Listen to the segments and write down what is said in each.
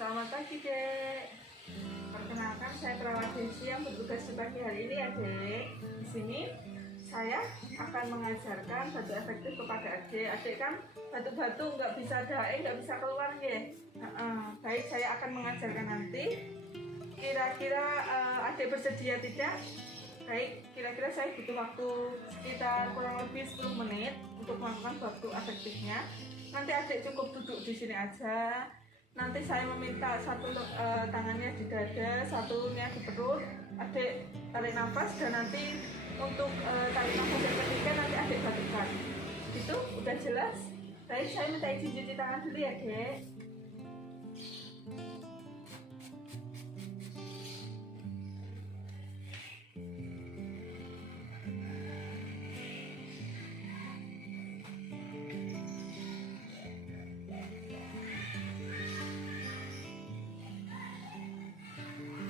Selamat pagi, Dek. Perkenalkan, saya perawat Desi yang bertugas di pagi hari ini ya, Dek. Di sini saya akan mengajarkan batu efektif kepada adik. Adik kan batu-batu nggak bisa dae, nggak bisa keluar ya. Baik, saya akan mengajarkan nanti. Kira-kira adik bersedia tidak? Baik, kira-kira saya butuh waktu sekitar kurang lebih 10 menit untuk melakukan batu efektifnya. Nanti adik cukup duduk di sini aja. Nanti saya meminta satu tangannya di dada, satunya di perut. Adik tarik nafas dan nanti untuk tarik nafas yang ketiga nanti adik batukan. Itu udah jelas? Baik, saya minta izin cuci tangan dulu ya, Dek.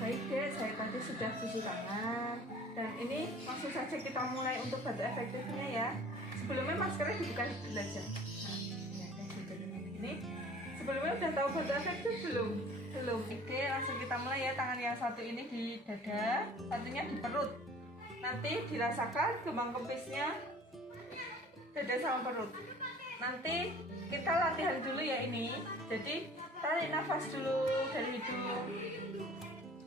Baik, Dek, saya tadi sudah cuci tangan. Dan ini langsung saja kita mulai untuk batu efektifnya ya. Sebelumnya maskernya dibuka dulu aja. Nah, ini. Sebelumnya udah tahu batu efektif belum? Belum. Oke, langsung kita mulai ya. Tangan yang satu ini di dada, satunya di perut. Nanti dirasakan kembang kempisnya dada sama perut. Nanti kita latihan dulu ya ini. Jadi tarik nafas dulu dari hidung,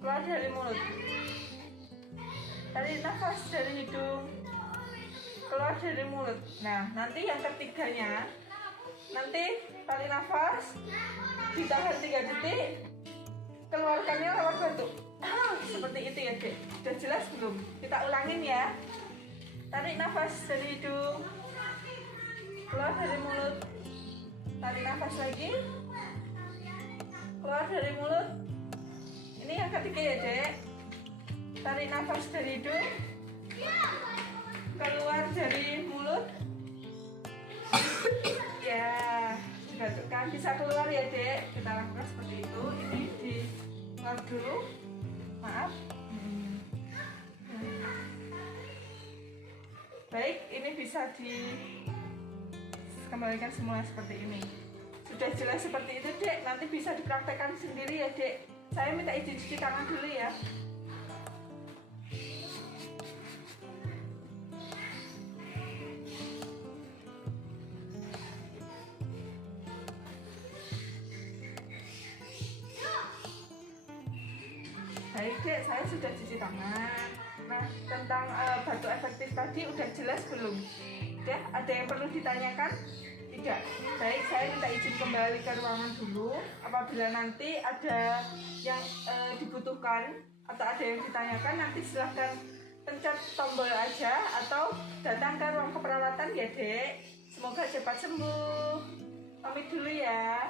keluar dari mulut. Tarik nafas dari hidung, keluar dari mulut. Nah, nanti yang ketiganya, nanti tarik nafas, ditahan 3 detik, keluarkannya lewat batuk. Seperti itu ya, Dek. Sudah jelas belum? Kita ulangin ya. Tarik nafas dari hidung, keluar dari mulut. Tarik nafas lagi, keluar dari mulut. Ini yang ketiga ya, Dek. Tarik nafas dari hidung, keluar dari mulut. Ya, dibatukkan. Bisa keluar ya, Dek. Kita lakukan seperti itu. Ini di keluar dulu. Maaf. Baik, ini bisa dikembalikan semula seperti ini. Sudah jelas seperti itu, Dek. Nanti bisa dipraktekkan sendiri ya, Dek. Saya minta izin cuci tangan dulu ya. Baik, Dek, saya sudah cuci tangan. Nah, tentang batu efektif tadi udah jelas belum? Udah, ada yang perlu ditanyakan? Tidak. Baik, saya minta izin kembali ke ruangan dulu. Apabila nanti ada yang dibutuhkan atau ada yang ditanyakan, nanti silahkan pencet tombol aja atau datang ke ruang keperawatan ya, Dek. Semoga cepat sembuh. Pamit dulu ya.